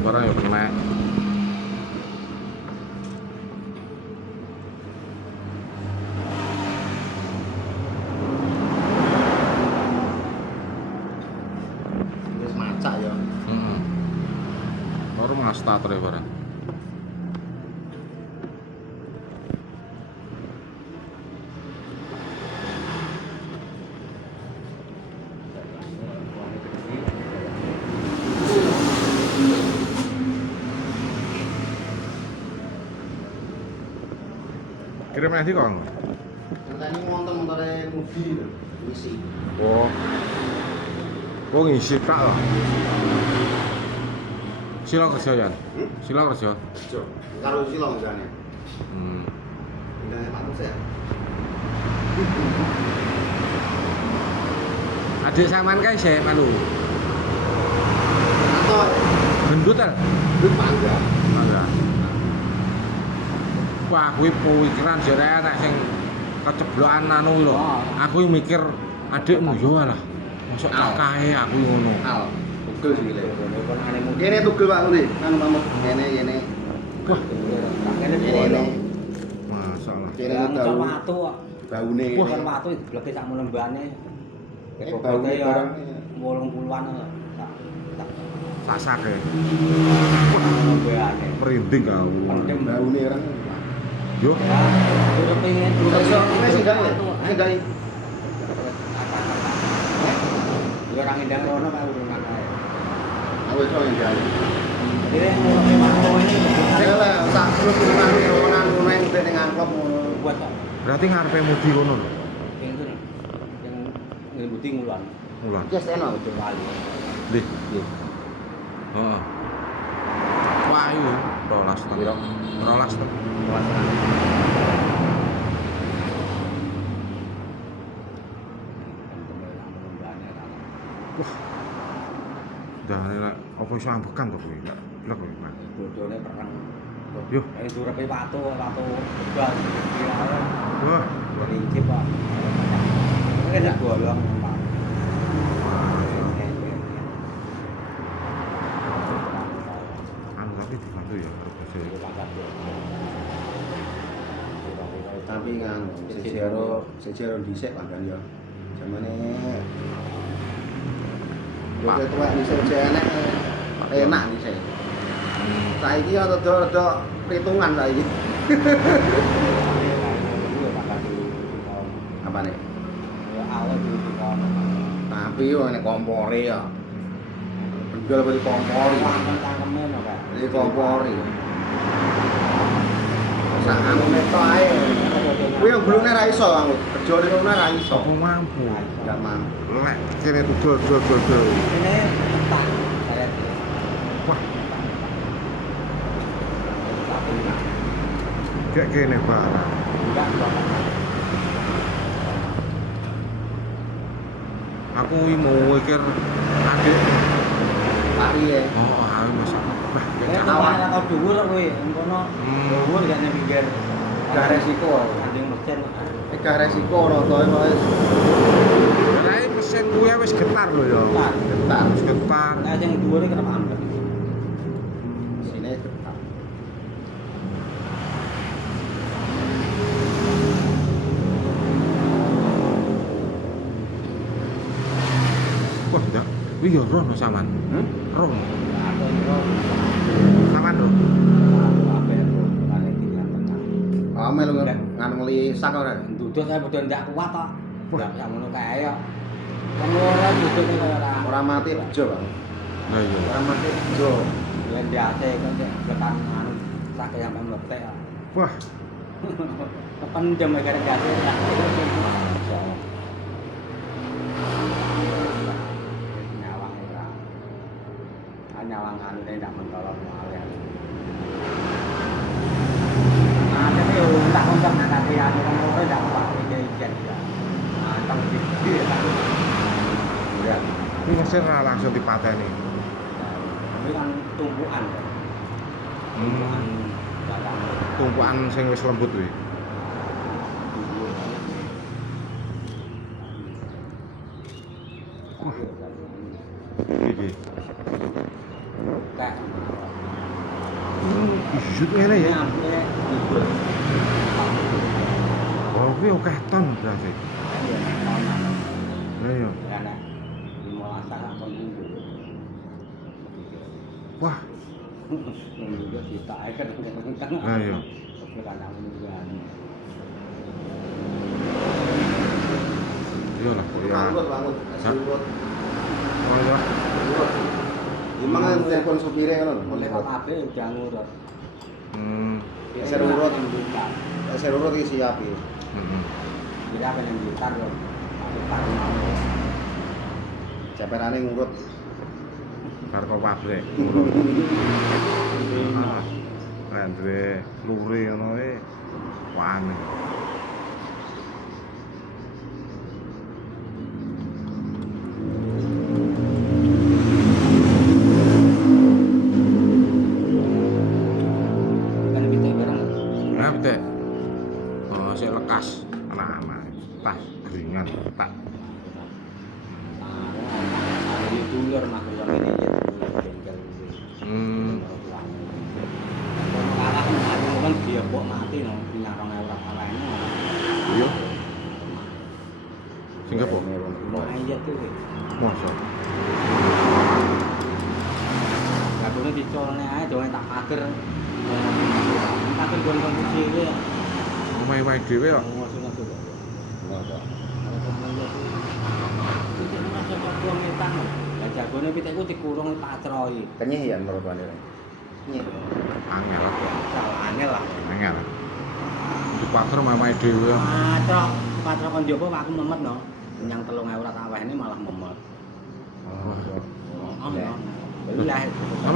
barang ya kena. Wis macak ya. Baru starter ya barang. Kirim nanti kok? Tadi motor-motornya Mudi lho, ngisi. Oh. Oh ngisi tak lah. Sila kerja ya? Sila kerja. Jo, karo silong jane. Ndane manut saya. Adik sampean kae sik malu. Atau Gendut ta? duit mangga. Enggak. Wah, kuwi pikiran jare enak sing keceblokan anu lho. Aku mikir adikmu yo alah. Mosok tak kae aku ngono. Al, tugel sih le. Kene tugel Pak Luri, nang pamut. Kene. Wah, Kene. masalah. Kene Bau tahu. watu kok. Baune Wah, kene. watu dibleke sak lembane. Baune barang. 80-an Sasake. lembane. Merinding kau. Pendem. Baune orang. Yo, Ya, udah pengen Wis enggak ya? Enggak. orang indang rono Pak udah makai. Aku iso enggak. Jadi mulai mangko ini Ya lah, sak terus turunan ngono yang udah ning amplop ngono. buat Pak. berarti ngarepe mudi kono lho. Itu yang ngebuti ngulan. Mulan. Yes, enak. Udah kali. Lih. Heeh. Wah, iya, 12 ta. 12 ta. Dane lek apa iso ambekan to kuwi? Lek blek kuwi. Mas. Bojone perang. Yo. Itu repe watu bebas. Kira Wah, rincip Pak. Ini enggak bolong Pak. anu tapi dibantu ya karo bose. Tapi kan sejero dhisik pandang ya. Jamane Pak. yo tuwek dhisik enek enak dhisik. Saiki ya rada perhitungan saiki. Apa nih? Tapi yo nek kompore ya. Bendol beli kompori. Beli kompori. Sak anu neto ae. Kuwi yo gulune ra iso, Kang. Kerjane ngono ra iso. Apa mampu? Enggak mampu. Lek kene dodol. Ini tak karet. Wah, kayak kene barang. Enggak Aku mau mikir adik. Pari ya. Oh, aku masa. Bah, Ya kayak tawane ra kok dhuwur kok kowe. Engkono dhuwur gak ning pinggir. Gak resiko. Anjing mesin. Gak resiko rada wis Rai mesin kuwi wis getar lho ya. getar. Wis getar. Nah sing dhuwur iki kenapa ambles? Sini getar. Wah, ndak. Kuwi ya rono sampean. Rono. Atau ro Sampean lho. kabeh ro ngene iki lan tengah. Oh, melu nganu ngelisak ora. Duduk saya padha ndak kuat tok. Ndak sak ngono kae ya. Wong ora duduk kaya ora. Ora mati bejo, Bang. Lah iya. Ora mati bejo. Yen diate kok cek tekan anu sak sampe mlepet ya. Wah, Kependem gara diate tak. Nyawang ora. Nyawang anu ndak mentolong wae. Nah, tapi yo tak kontak nang kate anu ora ndak kuat iki ijen ya. Nah, tang iki ya. Ya. ini mesin ra langsung dipateni. Ini kan tumpukan ya. Tumpukan barang. Tumpukan sing wis lembut kuwi. Iki. Kayak dijut ngene Ini ya. ampuke libur. Oh, kuwi akeh ton berarti. Iya, tahun Lah iya. karena 15 tahun minggu. Wah, Minggu kita kan kan. lah iya. Bukan mingguan. Iya lah, ya. Bangun, bangun. Hah? Surut. Oh iya. Surut. Gimana telepon supirnya kan lho, Mulai lewat. kabeh udah ngurut. Hmm. Geser urut. Saya urut iki siap iki. Heeh. Kira apa yang gitar loh. Gitar mau. Japerane ngurut. Karo pabrik. Ah. Lah duwe luri ngono e. Wani. Kan kita bareng. Nah, betul. Oh, sik lekas anak-anak. Tas geringan tak. Ada dulur mah keluar ini bengkel. Hmm. Kalah kan dia kok mati no, punya orang Eropa lainnya. Iya. Singapura. Mau aja tuh. Masa. Gabungnya dicolnya aja, dong tak pager. Pager gondong kecil ya. Omah-omah dhewe kok. Ngosong tuh. Enggak. Ada temen aja tuh. Itu masuk ke ruang metan. Lah jagone pitik ku dikurung patroy. Kenyih ya menurut Anda. Nyih. Angel lah. Angel lah. Angel. Di pasar omah-omah dhewe. Patro kon jopo aku memet no. Yang 3.000 tak aweh ini malah memet. Oh. Oh, no. Lah